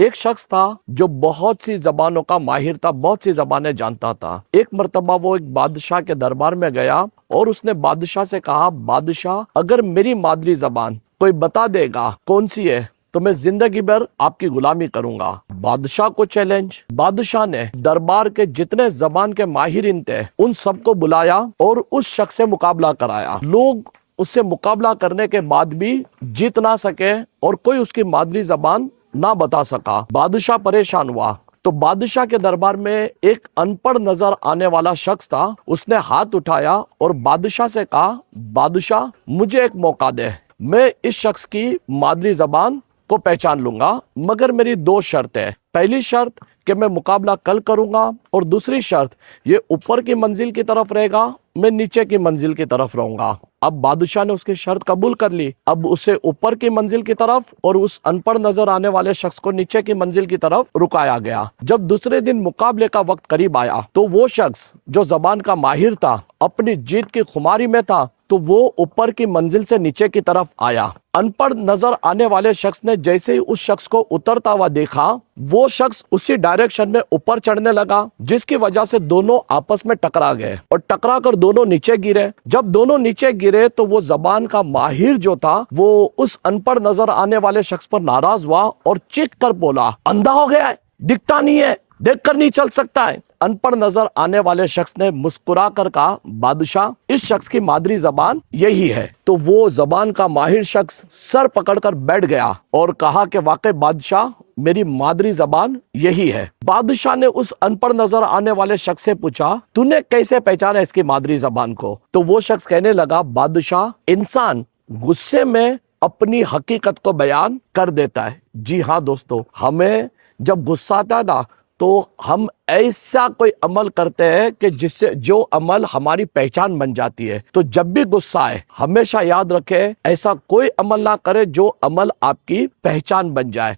एक शख्स था जो बहुत सी जबानों का माहिर था, बहुत सी जबानें जानता था। एक मर्तबा वो एक बादशाह के दरबार में गया और उसने बादशाह से कहा, बादशाह अगर मेरी मादरी जबान कोई बता देगा कौन सी है तो मैं जिंदगी भर आपकी गुलामी करूंगा। बादशाह को चैलेंज। बादशाह ने दरबार के जितने जबान के माहिरीन थे उन सबको बुलाया और उस शख्स से मुकाबला कराया। लोग उससे मुकाबला करने के बाद भी जीत ना सके और कोई उसकी मादरी जबान ना बता सका। बादशाह परेशान हुआ तो बादशाह के दरबार में एक अनपढ़ नजर आने वाला शख्स था। उसने हाथ उठाया और बादशाह से कहा, बादशाह मुझे एक मौका दे, मैं इस शख्स की मादरी जबान को पहचान लूंगा, मगर मेरी दो शर्त है। पहली शर्त कि मैं मुकाबला कल करूंगा और दूसरी शर्त ये ऊपर की मंजिल की तरफ रहेगा, मैं नीचे की मंजिल की तरफ रहूंगा। अब बादशाह ने उसकी शर्त कबूल कर ली। अब उसे ऊपर की मंजिल की तरफ और उस अनपढ़ नजर आने वाले शख्स को नीचे की मंजिल की तरफ रुकाया गया। जब दूसरे दिन मुकाबले का वक्त करीब आया तो वो शख्स जो जबान का माहिर था, अपनी जीत की खुमारी में था, तो वो ऊपर की मंजिल से नीचे की तरफ आया। अनपढ़ नजर आने वाले शख्स ने जैसे ही उस शख्स को उतरता हुआ देखा, वो शख्स उसी डायरेक्शन में ऊपर चढ़ने लगा, जिसकी वजह से दोनों आपस में टकरा गए और टकरा कर दोनों नीचे गिरे। जब दोनों नीचे गिरे तो वो जबान का माहिर जो था वो उस अनपढ़ नजर आने वाले शख्स पर नाराज हुआ और चीख कर बोला, अंधा हो गया है, दिखता नहीं है, देखकर नहीं चल सकता है। अनपढ़ नजर आने वाले शख्स ने मुस्कुरा कर कहा, बादशाह इस शख्स की मादरी जबान यही है। तो वो जबान का माहिर शख्स सर पकड़कर बैठ गया और कहा कि वाकई बादशाह मेरी मादरी जबान यही है। बादशाह ने उस अनपढ़ नजर आने वाले शख्स से पूछा, तूने कैसे पहचाना इसकी मादरी जबान को? तो वो शख्स कहने लगा, बादशाह इंसान गुस्से में अपनी हकीकत को बयान कर देता है। जी हाँ दोस्तों, हमें जब गुस्सा आता है ना तो हम ऐसा कोई अमल करते हैं कि जिससे जो अमल हमारी पहचान बन जाती है। तो जब भी गुस्सा आए हमेशा याद रखें, ऐसा कोई अमल ना करें जो अमल आपकी पहचान बन जाए।